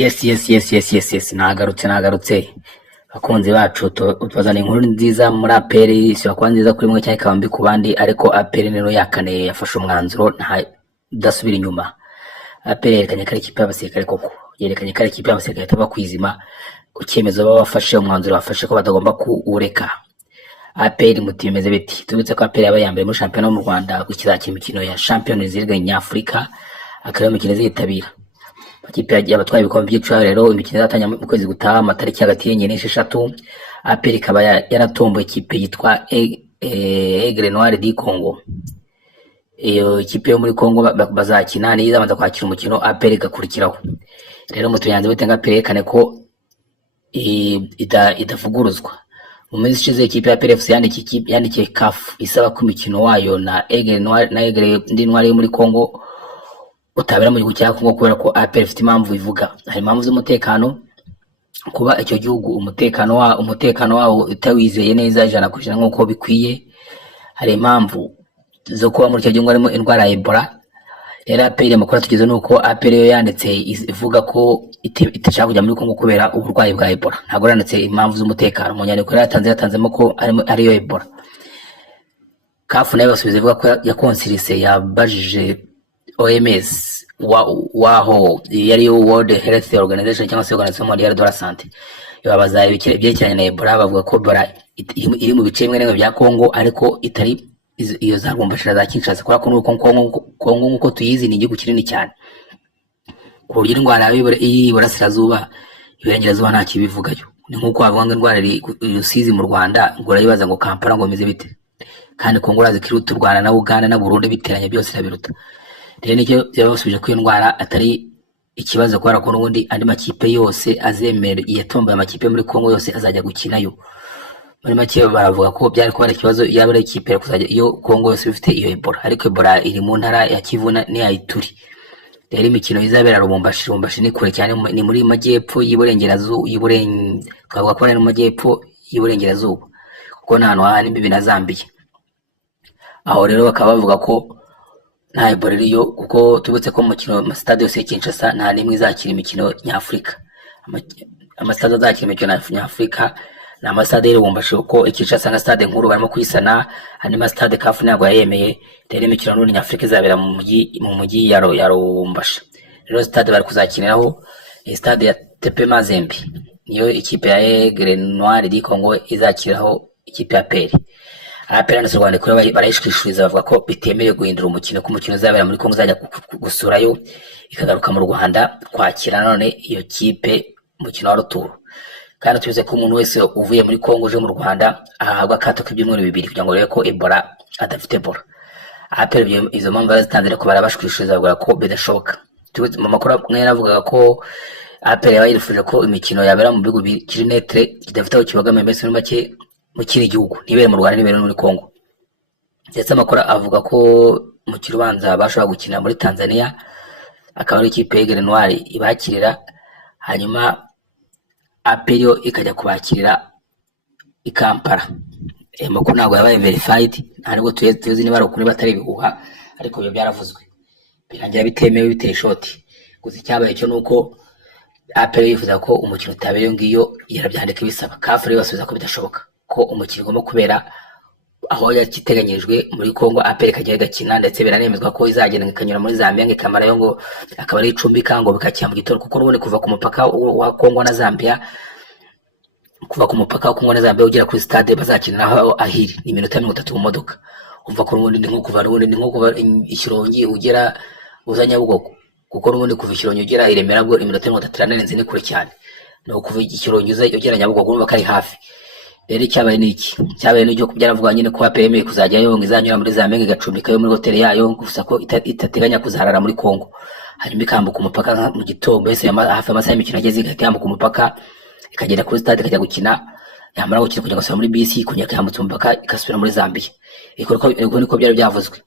Yes, nagarutse bakunzi bacu tubazana inkuru nziza muri APR ishobora kuba nziza kuri mwe cyangwa ikaba mbi ku bandi, ariko APR rero yakane yafashe umwanzuro nta dasubira inyuma. APR yerekanye ko ari ikipe y'abasirikare koko, yerekanye ko ari ikipe y'abasirikare itaba kwizima ku cyemezo baba bafashe, umwanzuro bafashe ko batagomba kuwureka. APR muti bimeze biti, tubitse ko APR yabaye yambere muri shampiyona mu Rwanda gukizakira imikino ya Champions League nyafurika, akaba imikino zitabira ikipe y'abatwaye ibikombe by'icaro. Rero imikino izatanya mu kwezi gutaha amatariki hagati y'enye n'esheshatu. APR ikaba yaratomboye ikipe yitwa Aigle Noir du Congo. Iyo ikipe yo muri Congo bazakina niyo izabanza kwakira umukino, APR igakurikiraho. Rero mutuyanze bitenga APR yerekane ko idavuguruzwa. Mu minsi ishize ikipe ya APR FC yandikiye CAF isaba ko imikino wayo na Aigle Noir yo muri Congo utabera mu gihugu cya Kongo, kubera ko APR ifite impamvu ivuga. Hari impamvu z'umutekano, kuba icyo gihugu umutekano wawo utawizeye neza ijana ku ijana nk'uko bikwiye. Hari impamvu zo kuba muri icyo gihugu harimo indwara ya Ebola. Rero APR amakuru tugeze nuko APR yo yanditse ivuga ko itashaka kujya muri Kongo kubera uburwayi bwa Ebola. Ntabwo yanditse impamvu z'umutekano, mu nyandiko yatanzemo ko ariyo Ebola. CAF nayo basubiza ivuga ko yakonsirise yabajije OMS waho yari World Health Organization cyangwa se Organisation Mondiale de la Santé, yabaza ibyerekeranye na Ebola. Bavuga ko Ebola iri mu bice bimwe bya Kongo, ariko itari iyo za Rwambashira za Kinshasa, kubera ko Kongo nk'uko tuyizi ni igihugu kinini cyane, ku buryo indwara y'Iburasirazuba Iburengerazuba nta kibivugayo. Ni nk'uko bavuga ngo indwara Rusizi mu Rwanda ngo urayibaza ngo Kampala ngo meze bite, kandi Kongo urazi ko iruta u Rwanda na Uganda na Burundi biteranye byose irabiruta. Rero nicyo byabasubije ko indwara atari ikibazo, kubera ko n'ubundi andi makipe yose azemera yatomboye amakipe muri Kongo yose azajya gukinayo. Muri make baravuga ko byari kuba ikibazo yaba ari ikipe kuzajya iyo Kongo yose bifite iyo Ebola, ariko Ebola iri mu ntara ya Kivu n'iya Ituri. Rero imikino izabera Lubumbashi ni kure cyane, ni muri majyepfo y'Iburengerazuba, twavuga ko ari mu majyepfo y'Iburengerazuba kuko nta hantu hahana imbibi na Zambia. Aho rero bakaba bavuga ko nta Ebola iriyo, kuko tubutse ko mu stade yose Kinshasa nta nimwe izakira imikino nyafurika. Amastade azakira imikino nyafurika ni amastade y'Lubumbashi, kuko Kinshasa na stade nkuru barimo kuyisana, hanyuma stade CAF ntabwo yayemeye. Rero imikino n'undi nyafurika izabera mu mujyi ya Lubumbashi. Rero stade bari kuzakiniraho stade ya TP Mazembe, niyo ikipe ya Aigle Noir du Congo izakiraho ikipe ya APR. APR n'u Rwanda kuri barayishwishuriza, bavuga ko bitemerewe guhindura umukino, ko umukino uzabera muri Kongo uzajya gusurayo ikagaruka mu Rwanda kwakira none iyo kipe umukino wa ruturo. Kandi tubize ko umuntu wese uvuye muri Kongo uje mu Rwanda ahabwa akato k'ibyumweru 2 kugira ngo rebe ko Ebola adafite Ebola. APR izo mpamvu barazitangira ko barabashwishuriza, bavuga ko bidashoboka. Mu makuru mwe yaravugaga ko APR yayirifuje ko imikino yabera mu bihugu bikiri netre kidafite aho kibagamiye, mbese muri make mu kindi gihugu nibere mu Rwanda nibere muri Kongo. Ndetse amakuru avuga ko mu kirubanza bashobora gukina muri Tanzania, akaba ari ikipe Aigle Noir ibakirira, hanyuma APR ikajya kubakirira i Kampala. Amakuru ntabwo yabaye verified, ntabwo tuzi niba ari ukuri batari bihuha, ariko byo byaravuzwe birangira bitemewe biteye shoti. Gusa icyabaye cyo nuko APR yifuza ko umukino utabereye ngiyo yarabyandika bisaba. CAF rero basubiza ko bidashoboka, ko umukino ugomba kubera aho yakiteganyijwe muri Kongo. APR ikajya igakina, ndetse biranemezwa ko izagenda ikanyura muri Zambia ikamarayo ngo akaba ari icumbika ngo bikakira mu gitondo, kuko n'ubundi kuva ku mupaka wa Kongo na Zambia ugera kuri stade bazakiniraho ahiri ni iminota 30 mu modoka. Umva ko n'ubundi ni nko kuva Ikirongi ugera uzanya Bugogo, kuko n'ubundi kuva Ikirongi ugera Iremera bwo iminota 34 ni kure cyane, no kuva Ikirongi ugera Nyabugogo urumva kari hafi. Rero cyabaye n'icyo byaravuga nyine ko APR yemeye kuzajyayo ngo izanyura muri Zambia igacumbikayo muri hotel yayo, gusa ko itateganya kuzaharara muri Kongo. Hanyuma ikambuka umupaka mu gitondo, mbese hafi amasaha y'imikino ageze ikambuka umupaka ikagera kuri stade ikajya gukina, yamara gukina kujya gusura muri bisi kunya kambutsa umupaka igasubira muri Zambia. Niko byari byavuzwe,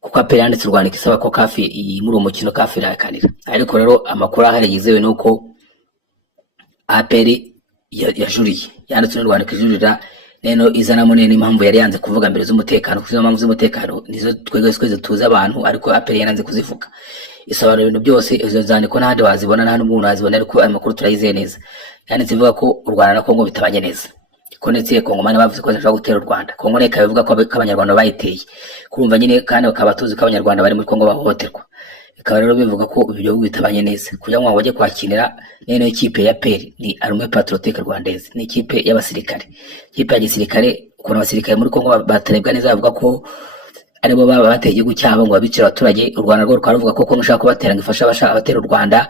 kuko APR yanditse u Rwanda ikisaba ko CAF muri umukino CAF irakanira. Ariko rero amakuru ahari yizewe nuko APR yajuriye, yanditse n'u Rwanda kijurira, neno izanamo n'impamvu yari yanze kuvuga mbere z'umutekano, kuko izo mpamvu z'umutekano nizo twese tuzi abantu, ariko APR yanze kuzivuga. isobanura ibintu byose. Izo zandiko n'ahandi wazibona nta n'umuntu wazibona, ariko ayo makuru turayizeye neza. Yanditse ivuga ko u Rwanda na Kongo bitabanye neza, ko ndetse Kongomani bavuze ko bashaka gutera u Rwanda, Kongo nayo ikaba ivuga ko abanyarwanda bayiteye. Kurumva nyine kandi bakaba tuzi ko abanyarwanda bari muri Kongo bahohoterwa, bikaba rero bivuga ko ibyo bihugu bitabanye neza. Kugira ngo bajye kwakinira nene ikipe ya PER ni Armée Patriotique Rwandaise, ni ikipe y'abasirikare, ikipe ya gisirikare. Ukuntu abasirikare muri Kongo batarebwa neza, bavuga ko aribo baba bateye igihugu cyabo ngo babicire abaturage. U Rwanda rwo rukaba ruvuga ko ushaka kubatera ngo ifasha abashaka abatera u Rwanda,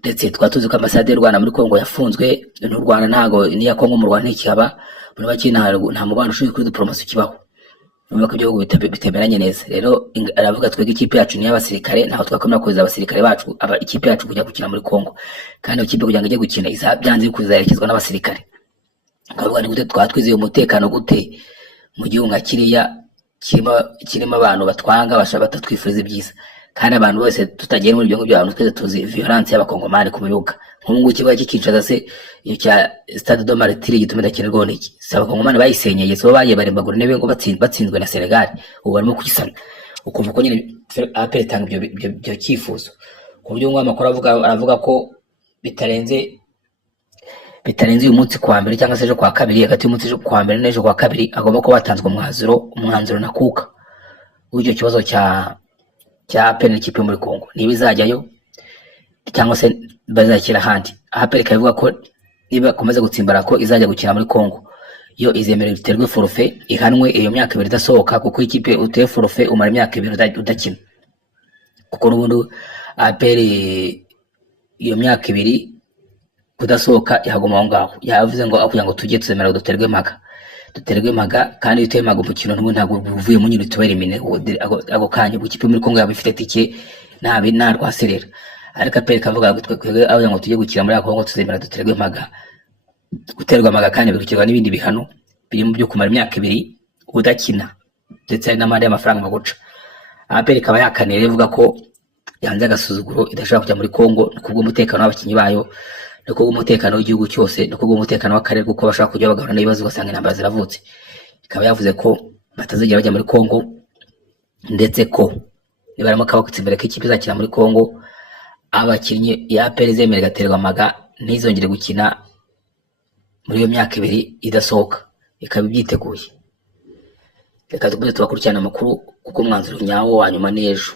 ndetse twatuzi ko ambasade y'u Rwanda muri Kongo yafunzwe. N'u Rwanda ntago niya Kongo mu Rwanda ntikihaba, muri baki nta mubano ushinzwe kuri diplomasi kibaho, numva ko ibihugu bitemeranye neza. Rero aravuga twebwe ikipe yacu ni y'abasirikare, ntaho twakomera kuza abasirikare bacu ikipe yacu kujya gukina muri Kongo, kandi ikipe kugira ngo ijye gukina byanze kuzaherekezwa n'abasirikare. Akavuga ni gute twatwizeye umutekano gute mu gihugu nka kiriya kirimo abantu batwanga batatwifuriza ibyiza, kandi abantu bose tutagiye muri ibyo ngibyo, abantu twese tuzi violence y'abakongomani ku bibuga. Nk'ubu ikibuga cy'ikincaza se iyo cya Stade de Martyrs gituma idakinirwaho n'iki, si abakongomani bayisenyeye, so bagiye barembagura intebe ngo batsinzwe na Senegal, ubu barimo kuyisana. Ukumva ko nyine APR itanga ibyo cyifuzo, ku buryo ngo amakuru aravuga ko bitarenze uyu munsi kwa mbere cyangwa se ejo kwa kabiri, hagati y'umunsi kwa mbere n'ejo kwa kabiri agomba kuba watanzwe umwanzuro nakuka w'icyo kibazo cya APR n'ikipe muri Kongo, niba izajyayo cyangwa se bazakira ahandi. APR ikavuga ko niba akomeza gutsimbara ko izajya gukina muri Kongo, yo izemerera iterwe forfait, ihanwe iyo myaka 2 idasohoka, kuko ikipe uteye forfait umara imyaka 2 udakina. Kuko n'ubundi APR iyo myaka 2 kudasohoka yagoma aho ngaho, yavuze ngo akugira ngo tujye tuzemera duterwe maga, kandi uteye maga umukino n'ubu ntabwo uvuye mu nyine tubere mine ako kanya ikipe muri Kongo yabifite tike nta rwaserera. Ariko APR kavuga twebwe aho ngo tujye gukira muri Kongo tuzemera duterwe maga, guterwa maga kandi bikirwa n'ibindi bihano biri mu byo kumara imyaka 2 udakina, ndetse hari n'amande y'amafaranga maguca. APR ikaba yakanira ivuga ko yanze agasuzuguro idashaka kujya muri Kongo kubwo umutekano w'abakinyi bayo, no kubwo umutekano w'igihugu cyose, no kubwo umutekano w'akarere, kuko bashaka kujya bagahura n'ibibazo ugasanga intambara ziravutse. Ikaba yavuze ko batazigera bajya muri Kongo, ndetse ko nibarimo kabakutse imbere ko ikipe izakina muri Kongo, abakinnyi ya APR zemera igaterwa maga ntizongere gukina muri iyo myaka 2 idasohoka, ikaba ibyiteguye. Reka tukomeze tubakurikirana amakuru kuko umwanzuro nyawo wanyuma n'ejo.